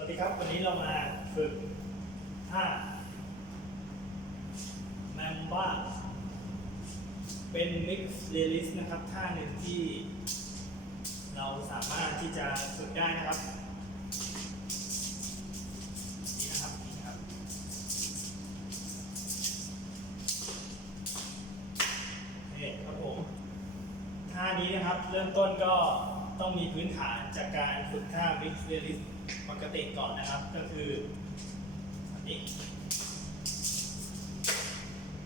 สวัสดีครับ วันนี้เรามาฝึกท่าแมมบ้าเป็นมิกซ์เรลิสนะครับท่าหนึ่งที่เราสามารถที่จะฝึกได้นะครับนี่นะครับนี่นะครับ โอเคครับผม ท่านี้นะครับเริ่มต้นก็ต้องมีพื้นฐานจากการฝึกท่า Mix r e a l i s t ปกติก่อนนะครับก็คืออันนี้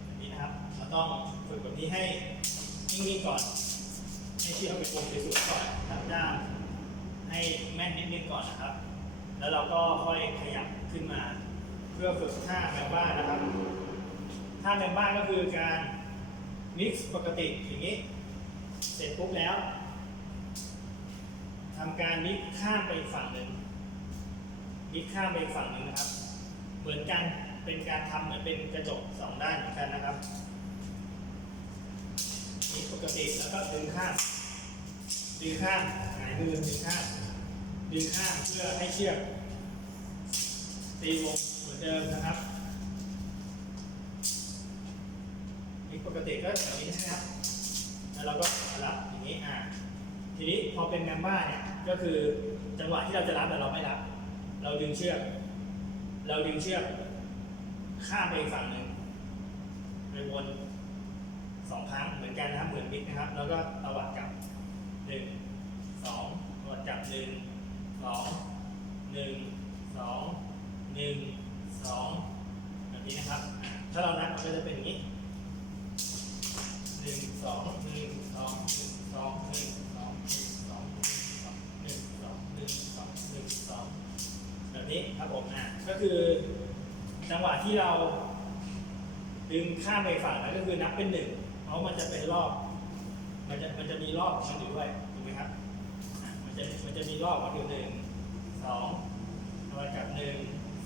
อันนี้นะครับเราต้องฝึกแบบนี้ให้นิ่งๆก่อน ให้เชือกไปโคงไปสุดก่อนทับด้าให้แม่นนิดนึงก่อนนะครับ แล้วเราก็ค่อยขยับขึ้นมา เพื่อฝึกท่าแมวบ้านนะครับท่าแมวบ้านก็คือการมิกซ์ปกติอย่างนี้ เสร็จปุ๊บแล้วทำการมิกซ์ข้ามไปอีกฝั่งหนึ่ง มิกข้ามไปฝั่งหนึ่งนะครับ เหมือนกันเป็นการทำเหมือนเป็นกระจกสองด้านเหมือนกันนะครับมิกซ์ปกติแล้วก็ดึงข้ามดึงข้ามหงายมือดึงข้ามดึงข้ามเพื่อให้เชือกตีวงเหมือนเดิมนะครับมิกปกติก็แบบนี้ใช่ไหมครับ แล้วเราก็รับอย่างนี้อ่าทีนี้พอเป็นแมมบ้าเนี่ยก็คือจังหวะที่เราจะรับแต่เราไม่รับ เราดึงเชือก เราดึงเชือกข้ามไปอีกฝั่งหนึ่งไปวนสองครั้งเหมือนกันนะครับเหมือนมิกนะครับ แล้วก็ตวัดกลับหนึ่งสองตวัดกลับหนึ่งสองหนึ่งสองหนึ่งสองแบบนี้นะครับ ถ้าเรานับมันก็จะเป็นอย่างนี้หนึ่งสองหนึ่งสองหนึ่งสองหนึ่งสองหนึ่งสองหนึ่งสองหนึ่งสองหนึ่งสองแบบ นี้ครับผมอะก็คือจังหวะที่เรา ดึงข้ามไปฝั่งนั้นก็คือนับเป็นหนึ่งเพราะมันจะเป็นรอบ มันจะมันจะมีรอบมันอยู่ด้วยถูกไหมครับอะมันจะมันจะมีรอบมันอยู่หนึ่งสองตัวกับหนึ่ง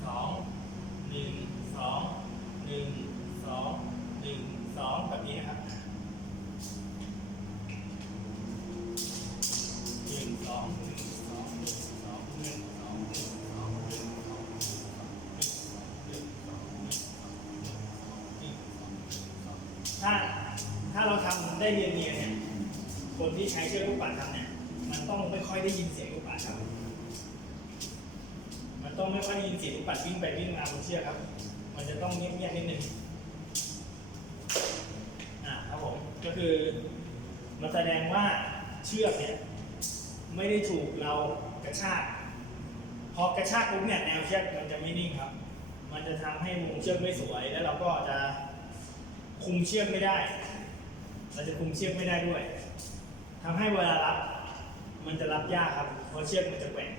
สองหนึ่งสองหนึ่งสองหนึ่งสองแบบนี้นะครับ เราทำได้เนียนเนี่ยคนที่ใช้เชือกลูกปัดทำเนี่ยมันต้องไม่ค่อยได้ยินเสียงลูกปัดครับ มันต้องไม่ค่อยได้ยินเสียงลูกปัดวิ่งไปวิ่งมาบนเชือกครับ มันจะต้องเงียบๆนิดนึงอ่าครับผมก็คือมันแสดงว่าเชือกเนี่ยไม่ได้ถูกเรากระชากพอกระชากปุ๊บเนี่ยแนวเชือกมันจะไม่นิ่งครับ มันจะทำให้มุมเชือกไม่สวยแล้วเราก็จะคุมเชือกไม่ได้ เราจะคุมเชือกไม่ได้ด้วยทำให้เวลารับ มันจะรับยากครับ เพราะเชือกมันจะแกว่ง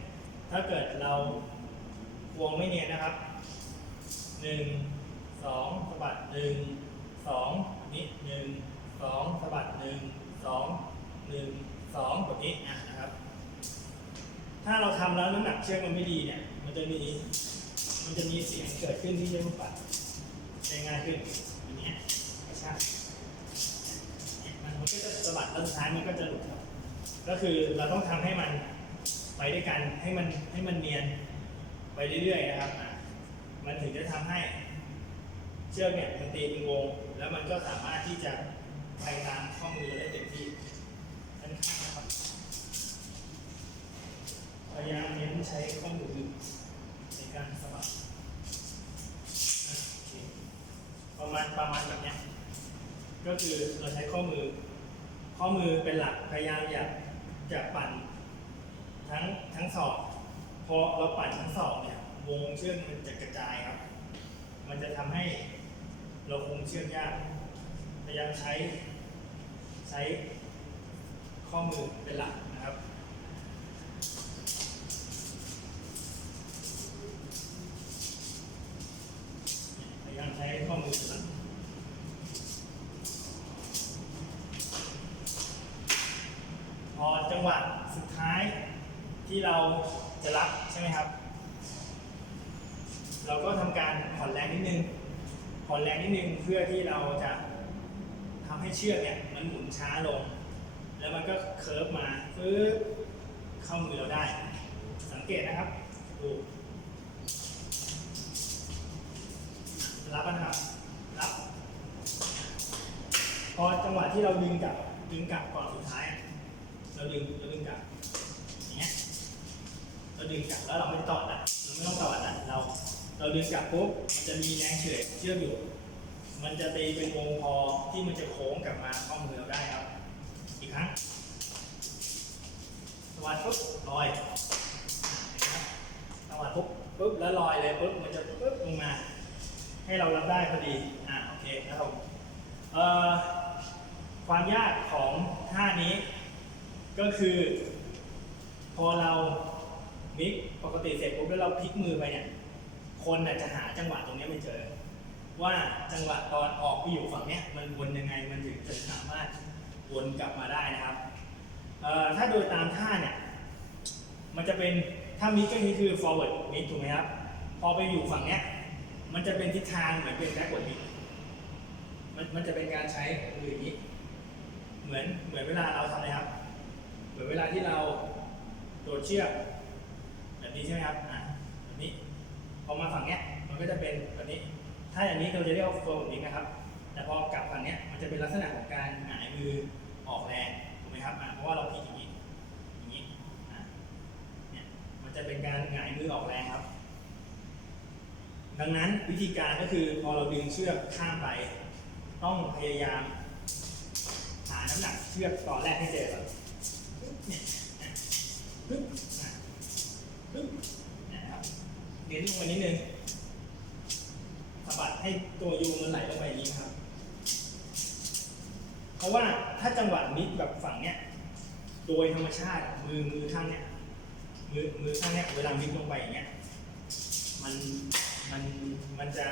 ถ้าเกิดเราควงไม่เนียนนะครับหนึ่งสองสะบัดหนึ่งสองนี้หนึ่งสองสะบัดหนึ่งสองหนึ่งสองแบบนี้นะครับ ถ้าเราทำแล้วน้ำหนักเชือกมันไม่ดีเนี่ย มันจะมีมันจะมีเสียงเกิดขึ้นที่เชือกลูกปัดได้ง่ายขึ้นอย่างเงี้ยกระชากเนี่ยมันมัน ก็จะสะบัดแล้วสุดท้ายมันก็จะหลุดครับก็คือเราต้องทำให้มันไปด้วยกันให้มันให้มันเนียนไปเรื่อยๆนะครับมันถึงจะทำให้เชือกเนี่ยมันตีเป็นวง แล้วมันก็สามารถที่จะไปตามข้อมือได้เต็มที่ด้านข้างนะครับพยายามเน้นใช้ข้อมือในการสะบัดอะประมาณประมาณแบบนี้ก็คือเราใช้ข้อมือ ข้อมือเป็นหลักพยายามอย่าจะปั่นทั้งทั้งศอกพอเราปั่นทั้งศอกเนี่ยวงเชือกมันจะกระจายครับ มันจะทำให้เราคงเชือกยาก พยายามใช้ใช้ข้อมือเป็นหลักนะครับ จังหวะสุดท้ายที่เราจะรับใช่ไหมครับ เราก็ทำการผ่อนแรงนิดนึงผ่อนแรงนิดนึงเพื่อที่เราจะทำให้เชือกเนี่ยมันหมุนช้าลง แล้วมันก็เคิร์ฟมาปึ๊บเข้ามือเราได้ สังเกตนะครับดูรับนะครับรับ พอจังหวะที่เราดึงกลับดึงกลับก่อนสุดท้าย เราดึงเราดึงกลับอย่างเงี้ยเราดึงกลับแล้วเราไม่ตอดอะเราไม่ต้องตอดอะเราเราดึงกลับปุ๊บมันจะมีแรงเฉื่อยเชื่อมอยู่ มันจะตีเป็นวงพอที่มันจะโค้งกลับมาเข้ามือเราได้ครับ อีกครั้งสวัสดปุ๊บลอยเห็นไหมครับสวัสดปุ๊บปุ๊บแล้วลอยเลยปุ๊บมันจะปุ๊บลงมา ให้เรารับได้พอดีอ่าโอเคนะครับผมความยากของท่านี้ ก็คือ พอเรามิกปกติเสร็จปุ๊บแล้วเราพลิกมือไปเนี่ยคนจะหาจังหวะตรงนี้ไม่เจอ ว่าจังหวะตอนออกไปอยู่ฝั่งเนี้ยมันวนยังไงมันถึงจะสามารถวนกลับมาได้นะครับถ้าโดยตามท่าเนี่ยมันจะเป็นถ้ามิกก็คือ forward มิกถูกไหมครับ พอไปอยู่ฝั่งเนี้ยมันจะเป็นทิศทางเหมือนเป็น backward มิกมันมันจะเป็นการใช้มืออย่างนี้เหมือนเหมือนเวลาเราทำอะไรครับ มือนเวลาที่เราโดดเชือกแบบนี้ใช่ไหมครับอะแบบนี้พอมาฝั่งเนี้ยมันก็จะเป็นแบบนี้ ถ้าอย่างนี้เราจะเรียกว่า forward mic นะครับ แต่พอกลับฝั่งเนี้ยมันจะเป็นลักษณะของการหงายมือออกแรงถูกไหมครับอะเพราะว่าเราพลิกอย่างนี้อย่างนี้อะเนี่ยมันจะเป็นการหงายมือออกแรงครับ ดังนั้นวิธีการก็คือพอเราดึงเชือกข้ามไป ต้องพยายามหาน้ำหนักเชือกตอนแรกให้เจอก่อนปึ๊บ เนี่ยปึ๊บปึ๊บนะครับเน้นลงมานิดนึงสะบัดให้ตัวยูมันไหลลงไปอย่างนี้ครับ เพราะว่าถ้าจังหวะนี้แบบฝั่งเนี้ยโดยธรรมชาติมือมือข้างเนี้ยมือมือข้างเนี้ยเวลามิกลงไปอย่างเงี้ยมันมันมันจะ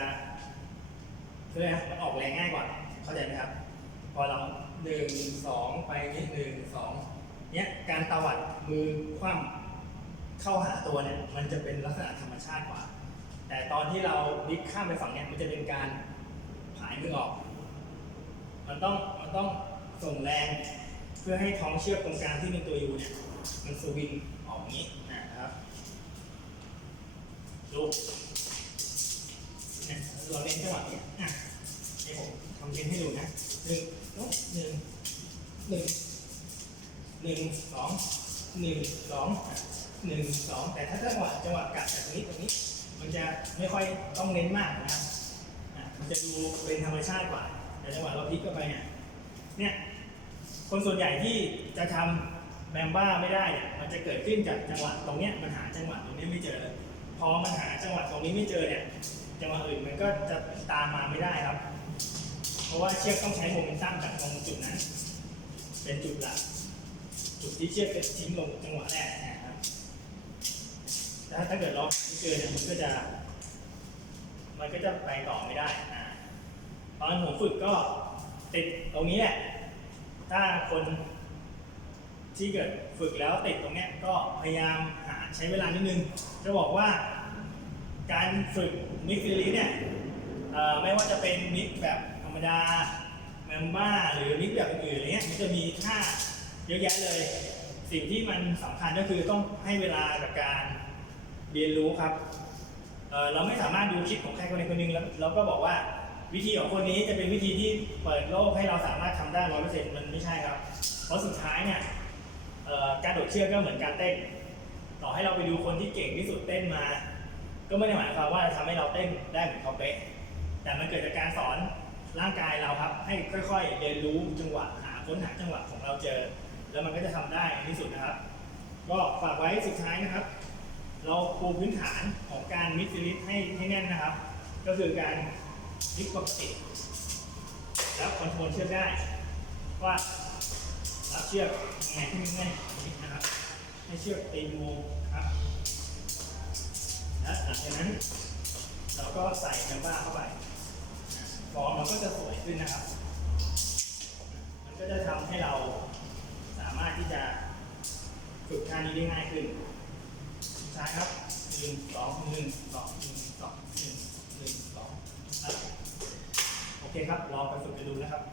เพื่ออะไรมันออกแรงง่ายกว่า เข้าใจไหมครับ พอเราหนึ่งสองไปนิดหนึ่งสอง เนี้ยการตวัดมือคว่ำเข้าหาตัวเนี่ยมันจะเป็นลักษณะธรรมชาติกว่า แต่ตอนที่เราดิกข้ามไปฝั่งเนี้ยมันจะเป็นการผายมือออก มันต้องมันต้องส่งแรงเพื่อให้ท้องเชือกตรงกลางที่เป็นตัวยูเนี่ยมันสวิงออกอย่างนี้นะครับดูเนี่ยเราเล่นจังหวะเนี้ยอะให้ผมทำเล่นให้ดูนะหนึ่งหนึ่งหนึ่ง หนึ่งสองหนึ่งสองหนึ่งสองแต่ถ้าจังหวะจังหวะกัดจากตรงนี้ตรงนี้ มันจะไม่ค่อยต้องเน้นมากนะครับมันจะดูเป็นธรรมชาติกว่า แต่จังหวะเราพลิกเข้าไปเนี่ยเนี่ยคนส่วนใหญ่ที่จะทำแบมบ้าไม่ได้เนี่ยมันจะเกิดขึ้นจากจังหวะตรงเนี้ยมันหาจังหวะตรงนี้ไม่เจอ พอมันหาจังหวะตรงนี้ไม่เจอเนี่ยจังหวะอื่นมันก็จะตามมาไม่ได้ครับ เพราะว่าเชือกต้องใช้โมเมนตัมจากตรงจุดนั้น เป็นจุดหลัก จุดที่เชือกจะทิ้งลงจังหวะแรกนะครับแต่ถ้าเกิดเราไม่เจอเนี่ยมันก็จะ มันก็จะไปต่อไม่ได้อ่าตอนผมฝึกก็ติดตรงนี้แหละ ถ้าคนที่เกิดฝึกแล้วติดตรงเนี้ยก็พยายามหาใช้เวลานิดนึง จะบอกว่าการฝึกมิกซิลิเนี่ยไม่ว่าจะเป็นมิกแบบธรรมดาแมมบ้าหรือมิกแบบอื่นอะไรเงี้ยมันจะมีท่า เยอะแยะเลย สิ่งที่มันสำคัญก็คือต้องให้เวลากับการเรียนรู้ครับเเราไม่สามารถดูคลิปของใครคนใดคนหนึ่งแล้วเราก็บอกว่าวิธีของคนนี้จะเป็นวิธีที่เปิดโลกให้เราสามารถทำได้ร้อยเปอร์เซ็นต์มันไม่ใช่ครับ เพราะสุดท้ายเนี่ยการโดดเชือกก็เหมือนการเต้น ต่อให้เราไปดูคนที่เก่งที่สุดเต้นมา ก็ไม่ได้หมายความว่าจะทำให้เราเต้นได้เหมือนเขาเป๊ะแต่มันเกิดจากการสอนร่างกายเราครับ ให้ค่อยๆเรียนรู้จังหวะหาค้นหาจังหวะของเราเจอ แล้วมันก็จะทำได้ในที่สุดนะครับ ก็ฝากไว้สุดท้ายนะครับ เราปูพื้นฐานของการมิดฟิลิสให้ให้แน่นนะครับ ก็คือการมิดปกติแล้วคอนโทรลเชือกได้ ว่ารับเชือกยังไงที่ไม่แน่นอย่างนี้นะครับ ให้เชือกตีนวงครับและหลังจากนั้น เราก็ใส่แคมบ้าเข้าไปฟอร์มเราก็จะสวยขึ้นนะครับ มันก็จะทำให้เราสามารถที่จะ ฝึกท่านี้ได้ง่ายขึ้นซ้ายครับหนึ่งสองหนึ่งสองหนึ่งสองหนึ่งหนึ่งสองครับโอเคครับลองไปฝึกไปดูนะครับ